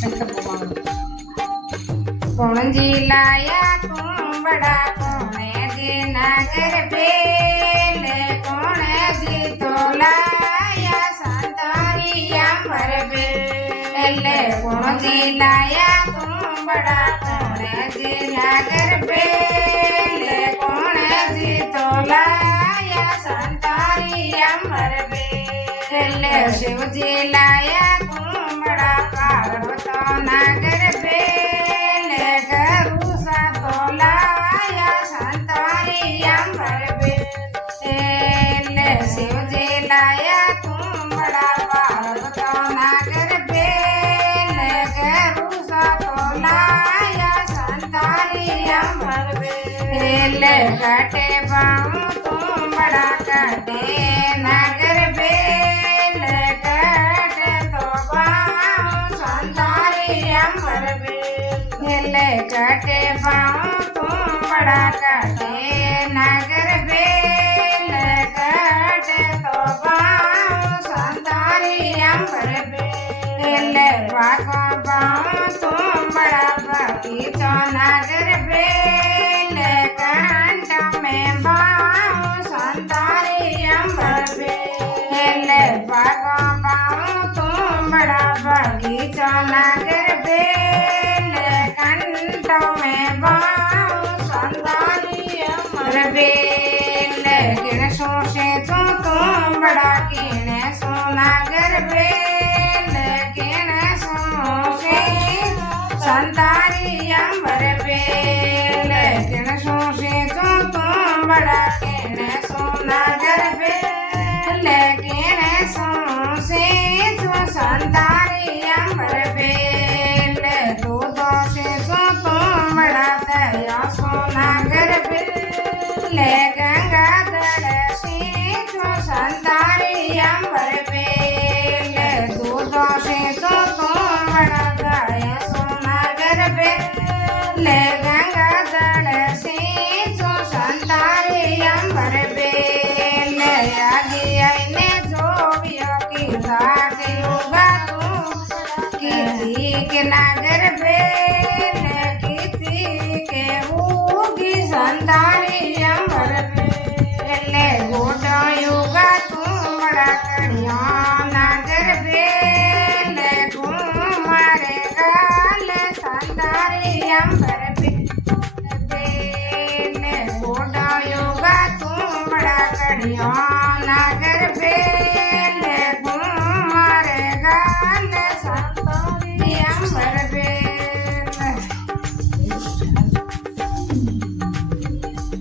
शंकर भगवान कौन जी लाया तू बड़ा कौन जी नागर बेले कौन जी तो लाया संतारी अमर बेले कौन जी लाया तू बड़ा कौन जी नागर बेले कौन जी तो लाया संतारी अमर बेले शिव जी लाया तू बड़ा पार्वत नागर बेले करू सा तो लाया संतारी अमर बेले शिव जी लाया तू बड़ा पार्वत नागर बेले करू सा तो लाया संतारी अमर बेले काटे पाऊँ तू बड़ा काटे नागर बेले काटे तो पाऊँ संतारी अमर बेले काटे पाऊँ तू बड़ा काटे नागर बेले काटे तो पाऊँ संतारी अमर बेले पाको पाऊँ तू बड़ा बगीचा नागर बेले कंठ में पाऊँ संतारी अमर बेले पाको पाऊँ तू बड़ा बगीचा नागर बेले कंठ में पाऊँ संतारी अमर बेले किन सोचे तू बड़ा किन सो नागर बेले किन सोचे संतारी अमर बेले किन सोचे तू बड़ा किन सो नागर बेले किन सोचे तू संतारी अमर बेले तू दोषे तू बड़ा दया सो नागर बेले गंगाधर से तू संतारी अमर बेले तू दोषे तू बड़ा दया सो नागर बेले गंगाधर से तू संतारी अमर बेले आगे आईने जो की दाग योगा तू कीर्ति के नागर बेले कीर्ति के होगी संतारी अमर बेले गोटा योगा तू बड़ा कड़िया नागर बेले घूमारे गाल संतारी अमर